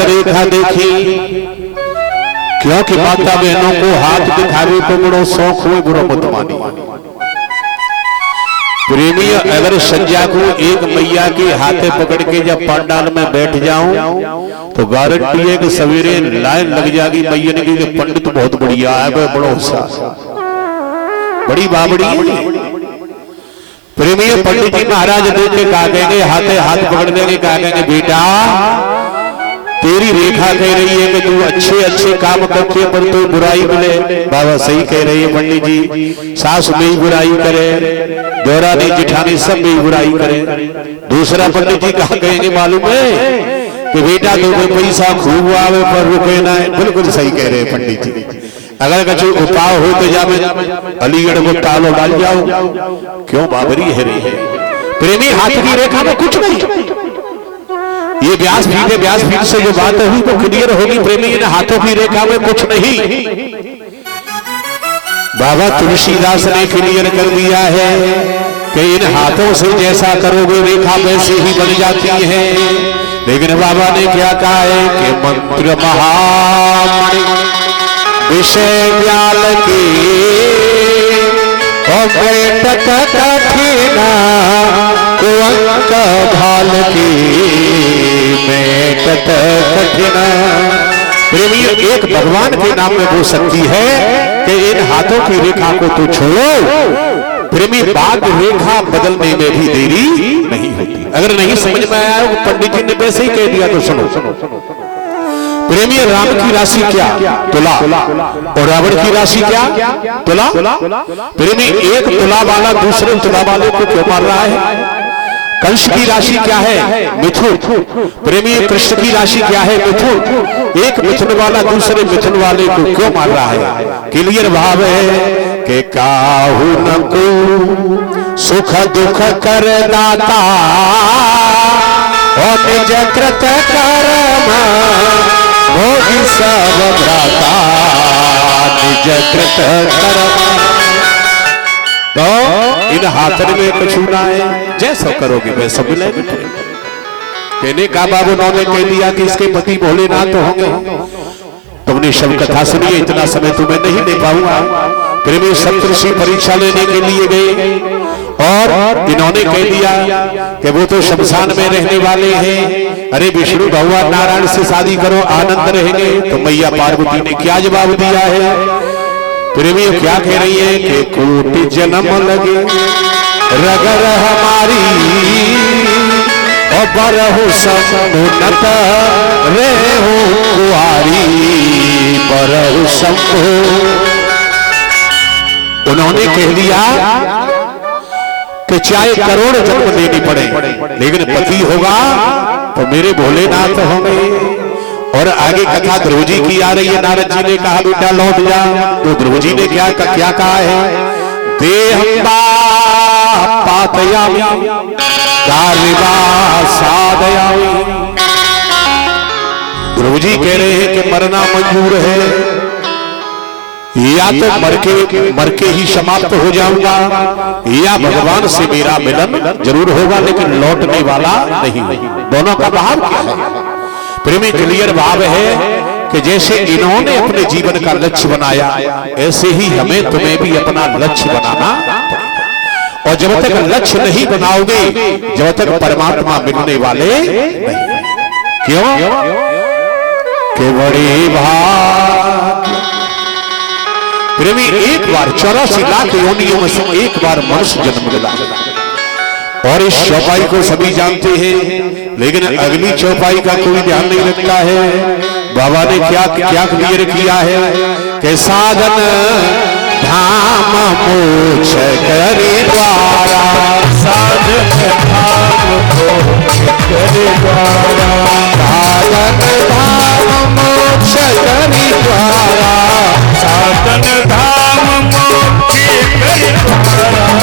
रक्त रेखा देखी, क्योंकि माता बहनों को हाथ दिखावे को बड़ो शौक हुए, बुरा मत मानी। प्रेमी, अगर संध्या को एक मैया के हाथे पकड़ के जब पंडाल में बैठ जाऊं तो गारंटी है कि सवेरे लाइन लग जाएगी मैया ने कि पंडित बहुत बढ़िया है, बड़ो बड़ी बाबड़ी है। प्रेमी, पंडित जी महाराज देख के कहा कहेंगे, हाथे हाथ पकड़ देंगे, कहा कहेंगे बेटा तेरी रेखा कह रही है कि तू अच्छे अच्छे काम करते पर तू बुराई मिले। बाबा सही कह रही है पंडित जी, सास में ही बुराई करे, देवरानी जिठानी सब में ही बुराई करे। दूसरा पंडित जी कहा कहेंगे मालूम है कि बेटा तुम्हें पैसा खूब आवे पर रुके ना। बिल्कुल सही कह रहे हैं पंडित जी। अगर कुछ उपाय हो तो जा अलीगढ़ को तालो डाल जाओ, क्यों बाबरी है रही है। प्रेमी, हाथ की रेखा में कुछ नहीं, ये व्यासपीठ है, व्यासपीठ से जो बात हुई तो क्लियर होगी। प्रेमी, इन हाथों की रेखा में कुछ नहीं। बाबा तुलसीदास ने क्लियर कर दिया है कि इन हाथों से जैसा करोगे रेखा वैसे ही बन जाती है। लेकिन बाबा ने क्या कहा है कि मंत्र महामणि विषय ज्ञान की बैठक कठिना कुंक भाल की मेटत कठिना। प्रेमी, एक भगवान के नाम में वो शक्ति है कि इन हाथों की रेखा को तो छोड़ो प्रेमी, बाग रेखा बदलने में भी देरी नहीं होती। अगर नहीं समझ में आया पंडित जी ने वैसे ही कह दिया तो सुनो। प्रेमी, राम की राशि क्या? तुला। और रावण की राशि क्या? तुला। प्रेमी, एक तुला वाला दूसरे तुला वाले को क्यों मार रहा है? कंस की राशि क्या है? मिथुन। प्रेमी, कृष्ण की राशि क्या है? मिथुन। एक मिथुन वाला दूसरे मिथुन वाले को क्यों मार रहा है? क्लियर भाव है कि काहू न को सुख दुख कर दाता और निज कृत कर्म भोगी सब भ्राता निज कृत कर्म। तो इन हाथन में कुछ ना है, जैसा करोगे वैसा मिलेगा। कहने का बाबू ने कह दिया कि इसके पति भोलेनाथ होंगे। तुमने शव कथा सुनी, इतना समय तुम्हें नहीं दे पाऊंगा। प्रेमी, सप्तऋषि परीक्षा लेने के लिए गए और इन्होंने कह दिया कि वो तो शमशान में रहने वाले हैं। अरे विष्णु भगवान नारायण से शादी करो, आनंद रहेंगे। तो मैया पार्वती ने क्या जवाब दिया है? प्रेमी, क्या कह रही है कि कोटि जन्म लगे रगर हमारी और बरहु समुन्नत रे हो कुआरी बरहु शंभु। उन्होंने कह दिया कि चाहे करोड़ जन्म लेनी पड़े लेकिन पति होगा तो मेरे भोलेनाथ होंगे। और आगे कथा ध्रुव जी की आ रही है। नारद जी ने कहा बेटा लौट जा, तो ध्रुव जी ने क्या कहा है? देहंबा पातयामि कालिवा साधयामि। ध्रुव जी कह रहे हैं कि मरना मंजूर है, या तो मर के ही समाप्त हो जाऊंगा या भगवान से मेरा मिलन जरूर होगा, लेकिन लौटने वाला नहीं। दोनों का भाव क्या है? प्रेमी, क्लियर भाव है कि जैसे इन्होंने अपने जीवन का लक्ष्य बनाया ऐसे ही हमें तुम्हें भी अपना लक्ष्य बनाना। और जब तक लक्ष्य नहीं बनाओगे जब तक परमात्मा मिलने वाले नहीं। क्यों? कि बड़ी भाग। प्रेमी, एक बार 84 लाख योनियों में से एक बार मनुष्य जन्म मिला और इस चौपाई को सभी जानते हैं, लेकिन अगली चौपाई का कोई ध्यान नहीं रखता है। बाबा ने क्या क्लियर किया है कि साधन धाम मोक्ष करे द्वारा, साधन धाम मोक्ष करे द्वारा, साधन धाम मोक्ष करे द्वारा, साधन धाम मोक्ष करे द्वारा।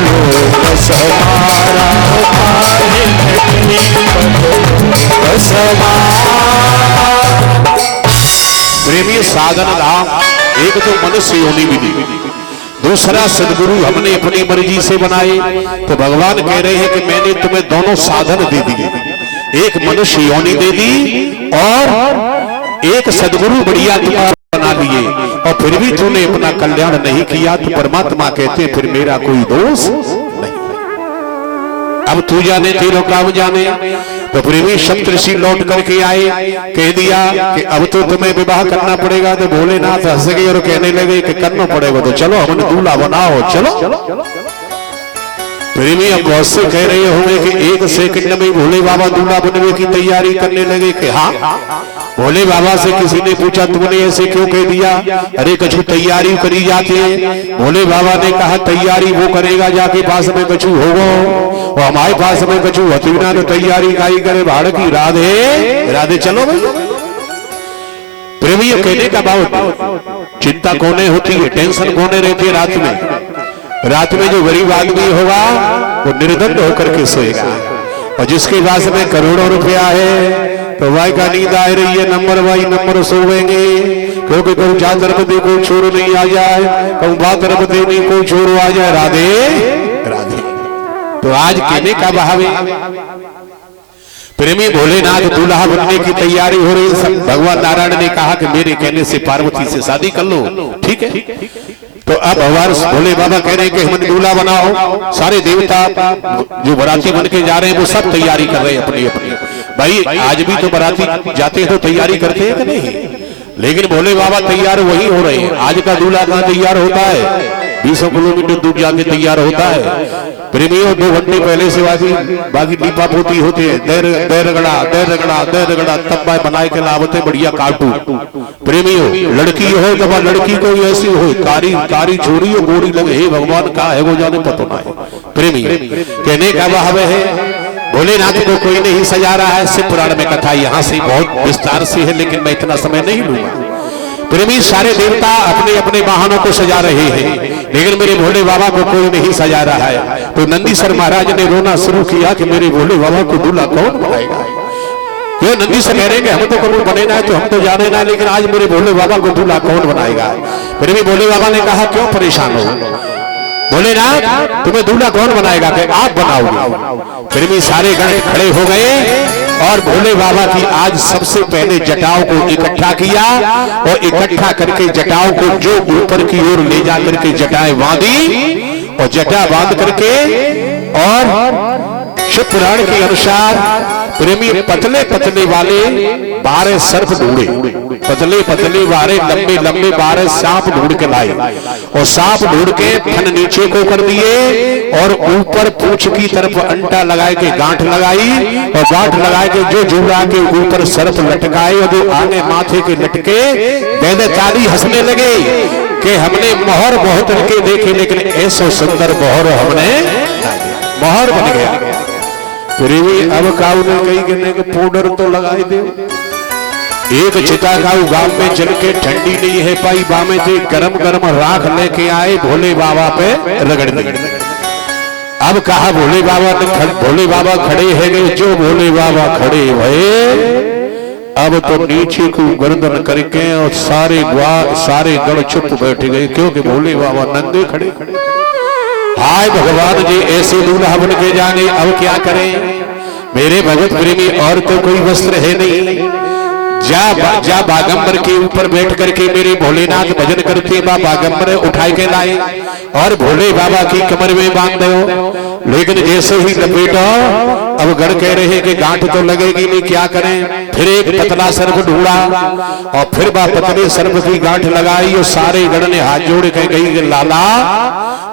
लोक समारा प्रेमी, साधन धाम एक तो मनुष्य योनि मिली, दूसरा सदगुरु हमने अपनी मर्जी से बनाए। तो भगवान कह रहे हैं कि मैंने तुम्हें दोनों साधन दे दिए, एक मनुष्य योनि दे दी और एक सदगुरु बढ़िया तुम्हारा बना लिए, और फिर भी तूने अपना कल्याण नहीं किया, तो परमात्मा कहते फिर मेरा कोई दोष नहीं। अब तू जाने तेरो काम जाने। तो प्रेमी सप्तऋषि लौट करके आए, कह दिया कि अब तो तुम्हें विवाह करना पड़ेगा। तो भोलेनाथ हंस गए और कहने लगे कि करना पड़ेगा तो चलो हमने दूल्हा बनाओ, चलो। प्रेमी अब बहुत से कह रहे होंगे कि एक सेकंड में भोले बाबा दूल्हा बनने की तैयारी करने लगे कि हाँ। भोले बाबा से किसी ने पूछा तुमने ऐसे क्यों कह दिया? अरे कछु तैयारी करी जाती है। भोले बाबा ने कहा तैयारी वो करेगा जाके पास में कछु होगा, और हमारे पास में कछु होती ना तो तैयारी काई करे भाड़ की। राधे राधे चलो भाई। प्रेमी कहने का बात चिंता कोने होती है, टेंशन कोने रहती है रात में। रात में जो गरीब आदमी होगा वो निर्धन होकर के सोएगा, और जिसके पास में करोड़ों रुपया है तो भाई का नींद आ रही है नंबर सोएंगे, क्योंकि कहूँ जा तरफ दे कोई छोर नहीं आ जाए, कहूँ बा तरफ दे नहीं कोई छोर आ जाए। राधे राधे। तो आज कहने का भाव प्रेमी भोलेनाथ दूल्हा बनने की तैयारी हो रही। सब भगवान नारायण ने कहा कि मेरे कहने से पार्वती से शादी कर लो, ठीक है। तो अब भगवान भोले बाबा कह रहे हैं कि हमें दूल्हा बनाओ। सारे देवता जो बराती बन के जा रहे हैं वो सब तैयारी कर रहे हैं अपनी अपनी। भाई आज भी तो बराती जाते हैं तो तैयारी करते हैं कि नहीं, लेकिन भोले बाबा तैयार वही हो रहे हैं। आज का दूल्हा कहाँ तैयार होता है? 20 किलोमीटर दूर जाके तैयार होता है। प्रेमियों 2 घंटे पहले से बाकी दीपा पोती होते हैं, दे रगड़ा तब बनाए के लावते बढ़िया काटू। प्रेमियों लड़की हो तो लड़की को ऐसी हो कारी छोरी हो गोरी लगे, हे भगवान का है वो जाने पता ना है। प्रेमी कहने का भाव है भोलेनाथ को कोई नहीं सजा रहा है। शिव पुराण में कथा यहाँ से बहुत विस्तार से है, लेकिन मैं इतना समय नहीं लूंगा। प्रेमी सारे देवता अपने अपने वाहनों को सजा रहे हैं, लेकिन मेरे भोले बाबा को कोई नहीं सजा रहा है। तो नंदीश्वर महाराज ने रोना शुरू किया कि मेरे भोले बाबा को दूल्हा कौन बनाएगा? ये नंदीश्वर कह रहे हैं हम तो कौन बनेना है, तो हम तो जाने ना, लेकिन आज मेरे भोले बाबा को दूल्हा कौन बनाएगा? फिर भी भोले बाबा ने कहा क्यों परेशान हो भोलेनाथ, तुम्हें दूल्हा कौन बनाएगा? आप बनाओगे। फिर भी सारे गण खड़े हो गए और भोले बाबा की आज सबसे पहले जटाओं को इकट्ठा किया, और इकट्ठा करके जटाओं को जो ऊपर की ओर ले जा करके जटाएं बांधी, और जटा बांध करके और शिव पुराण के अनुसार प्रेमी पतले पतले वाले 12 सर्प ढूंढे, पतले पतले वाले लंबे लंबे 12 सांप ढूंढ के लाए, और सांप ढूंढ के फन नीचे को कर दिए, और ऊपर पूंछ की तरफ अंटा लगाए के गांठ लगाई, और गांठ लगाए के जो जुड़ा के ऊपर सर्प लटकाए, और जो आगे माथे के लटके वैद्य ताली हंसने लगे कि हमने मोहर बहुत लड़के देखे, लेकिन ऐसा सुंदर मोहर हमने मोहर बन गया। फिर भी अब काऊ ने कही कहने के पाउडर तो लगाई दे। एक चिता काऊ गांव में चल के ठंडी नहीं है पाई, बामे थे गरम गरम राख लेके आए, भोले बाबा पे रगड़ दी। अब कहा भोले बाबा खड़े है गए, जो भोले बाबा खड़े भये अब तो नीचे को गर्दन करके और सारे गण चुप बैठ गए, क्योंकि भोले बाबा नंगे खड़े। हाय भगवान जी ऐसे दूल्हा बन के जाने, अब क्या करें? मेरे भगत प्रेमी और तो कोई वस्त्र है नहीं, जा बागंबर के ऊपर बैठ करके मेरे भोलेनाथ भजन करते बागंबर उठाए के लाए और भोले बाबा की कमर में बांध दो। लेकिन जैसे ही लपेटा, अब गण कह रहे हैं कि गांठ तो लगेगी नहीं, क्या करें? फिर एक पतला सर्प ढूंढा और फिर बा पतले सर्प की गांठ लगाई, और सारे गण ने हाथ जोड़ के गई लाला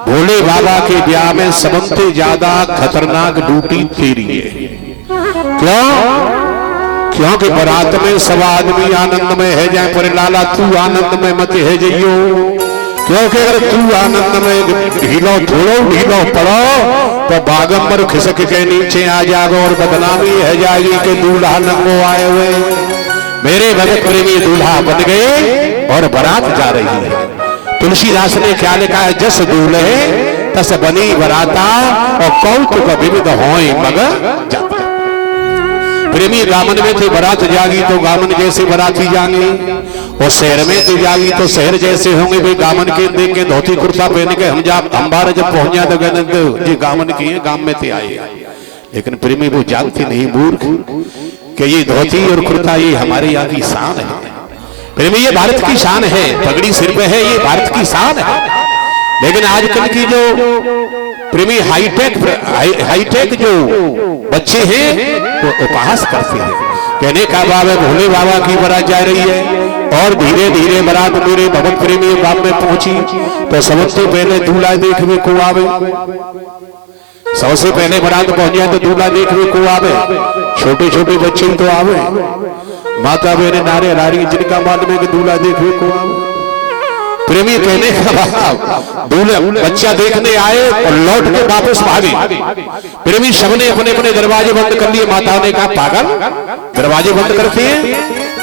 भोले बाबा के ब्याह में सबसे ज्यादा खतरनाक ड्यूटी तेरी है। क्यों? क्योंकि बारात में सब आदमी आनंद में है जाए, पर लाला तू आनंद में मत है जइयो, क्योंकि अगर तू आनंद में ढीलो पड़ो तो बागंबर खिसक के नीचे आ जाएगा और बदनामी है जाएगी कि दूल्हा नंगो आए हुए। मेरे भगत प्रेमी दूल्हा बन गए और बारात जा रही है। तुलसीदास ने क्या लिखा है? जस दूल्हे तस बनी बराता, और कौतुक विविध होय मग जाता। प्रेमी गामन में थे बारात जागी तो गामन जैसे बाराती जाएंगे, और शहर में तो जागी तो शहर जैसे होंगे। भाई गामन के देंगे धोती कुर्ता पहन के हम बारह जब पहुंच जाए तो कहते जी गामन की है, गांव में थे आए। लेकिन प्रेमी वो जानती नहीं मूर्ख कि ये धोती और कुर्ता ये हमारे यहाँ की शान है। प्रेमी ये भारत की शान है, पगड़ी सिर पे है, ये भारत की शान है। लेकिन आजकल की जो प्रेमी हाईटेक जो बच्चे हैं वो उपहास करते हैं। कहने का बाबा भोले बाबा की बारात जा रही है और धीरे धीरे बारात मेरे भवन प्रेमी गांव में पहुंची तो सबसे पहले दूल्हा देखने को आवे। सबसे पहले बारात पहुंच जाए तो दूल्हा देखने को आवे। छोटे छोटे बच्चे तो आवे, माता बहने नारे नारी जिनका मालूम है कि दूल्हा देखने को आवे। प्रेमी कहने का भाव दूल्हा बच्चा देखने आए और लौट के वापस भागे। प्रेमी सबने अपने अपने दरवाजे बंद कर लिए। माता ने कहा पागल दरवाजे बंद करते हैं,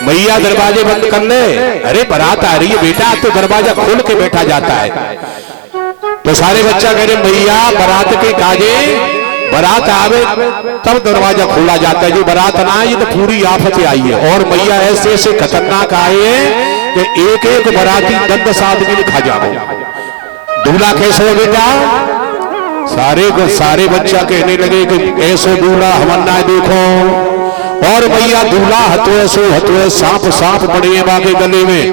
मैया दरवाजे बंद कर ले। अरे बारात आ रही है बेटा, तो दरवाजा खोल के बैठा जाता है। तो सारे बच्चा कह रहे मैया बारात के काजे बारात आवे तब दरवाजा खोला जाता है, जो बारात ना आई तो पूरी आफत आई है। और मैया ऐसे ऐसे खतरनाक आए हैं कि एक एक बाराती 10-10 आदमी ने खा जाओ। दूल्हा कैसे हो बेटा? सारे बच्चा कहने लगे कि ऐसे दूल्हा हम ना देखो। और भैया दूल्हा हथुए सांप पड़े हैं बाके गले में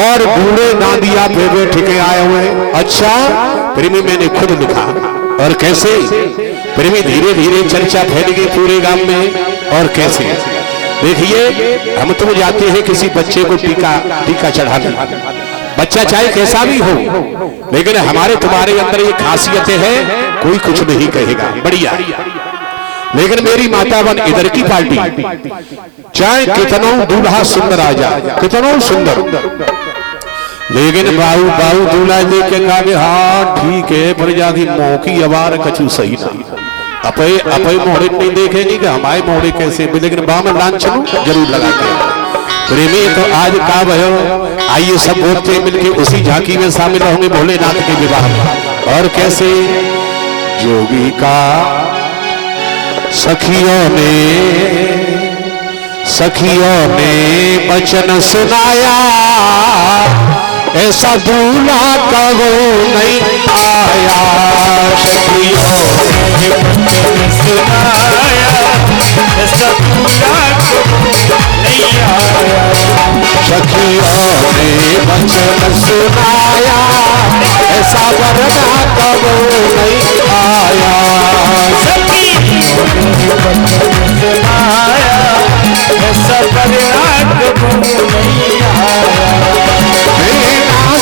और बूढ़े नादिया पे बैठ के आए हुए। अच्छा प्रेमी मैंने खुद लिखा। और कैसे प्रेमी धीरे धीरे चर्चा फैल गई पूरे गांव में। और कैसे देखिए हम तो जाते हैं किसी बच्चे को टीका चढ़ाने, बच्चा चाहे कैसा भी हो, लेकिन हमारे तुम्हारे अंदर ये खासियतें हैं, कोई कुछ नहीं कहेगा बढ़िया। लेकिन मेरी माता बन इधर की पार्टी चाहे कितनों दूल्हा सुंदर आ जाए, कितनों सुंदर, लेकिन बाबू दूल्हा देख के कहा हाँ ठीक है पर जाके मौकी अवार कछु सही नहीं। अपे मोहड़े नहीं देखेंगे कि हमारे मोहड़े कैसे, लेकिन बाम लांछन जरूर लगाते हैं। प्रेमी तो आज का भयो आइए सब बोलते मिलके उसी झांकी में शामिल होंगे भोलेनाथ के विवाह में। और कैसे जोगी का सखियों ने वचन सुनाया, ऐसा दूल्हा कहो नहीं आया। सखियों ने वचन सुनाया, ऐसा दूल्हा कहो नहीं आया। सखियों ने वचन सुनाया, ऐसा वरना कहो नहीं आया। सखियों ने वचन सुनाया, ऐसा वरना कहो नहीं आया।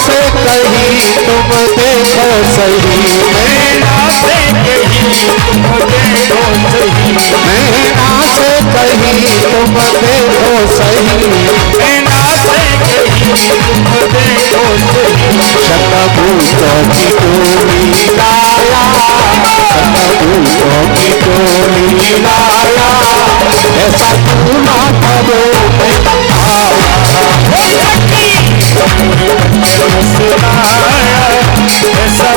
से कहीं तुम देखो सही, मैना से कहीं तुम देखो सही, मैना से कहीं तुम देखो सही, मैना से कहीं तुम देखो सही। शतभूतों की टोली लाया, शतभूतों की टोली लाया, ऐसा दूल्हा कबो नहीं आया। सुनाया ऐसा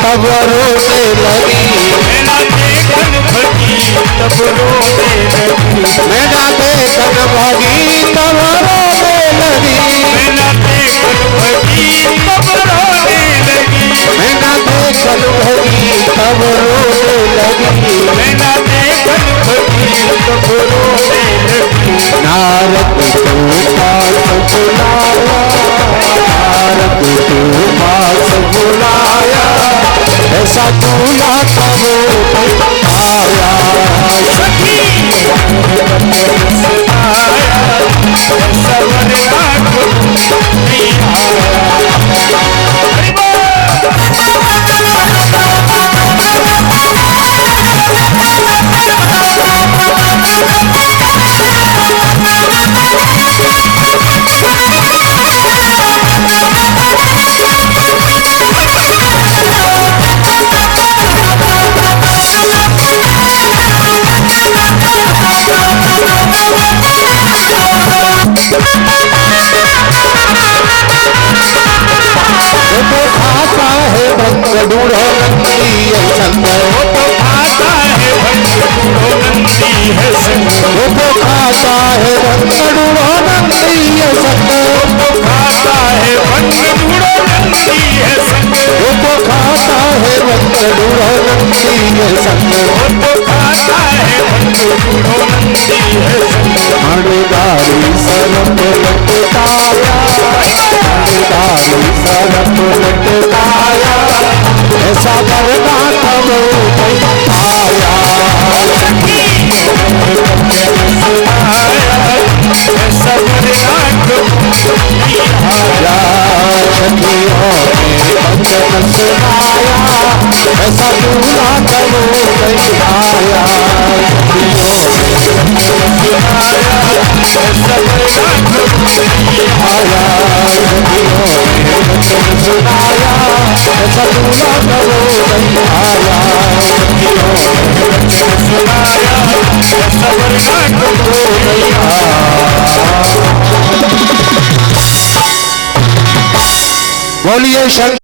तब रोने लगी, मैना देखन भगी तब रोने लगी, मैना देखन भगी तब रोने लगी, मैना देखन भगी तब रोने लगी, मैना देखन भगी तब रोने लगी, मैना देखन भगी तब रोने लगी। नारद तो पास बुलाया, नारद तो पास बुलाया, ऐसा दूल्हा कबो नहीं आया। सखी सुनाया, ऐसा वरना कबो नहीं आया। खाता है रंगड़ो नंदी है संग, वो खाता है रंगड़ो नंदी है संग, वो खाता है रंगड़ो नंदी है संग, वो खाता है रंगड़ो नंदी है संग। अणदारी सरप लटकाया, अणदारी सरप लटकाया, ऐसा करना कब आया, ऐसा करना आया, सखियों ने वचन सुनाया, ऐसा दूल्हा कब नहीं आया, सखियों ने सुनाया, ऐसा दूल्हा कब नहीं आया, सखियों ने वचन सुनाया, ऐसा दूल्हा कब नहीं आया, सखियों ने वचन सुनाया, ऐसा दूल्हा कब नहीं आया। बोलिए शंकर।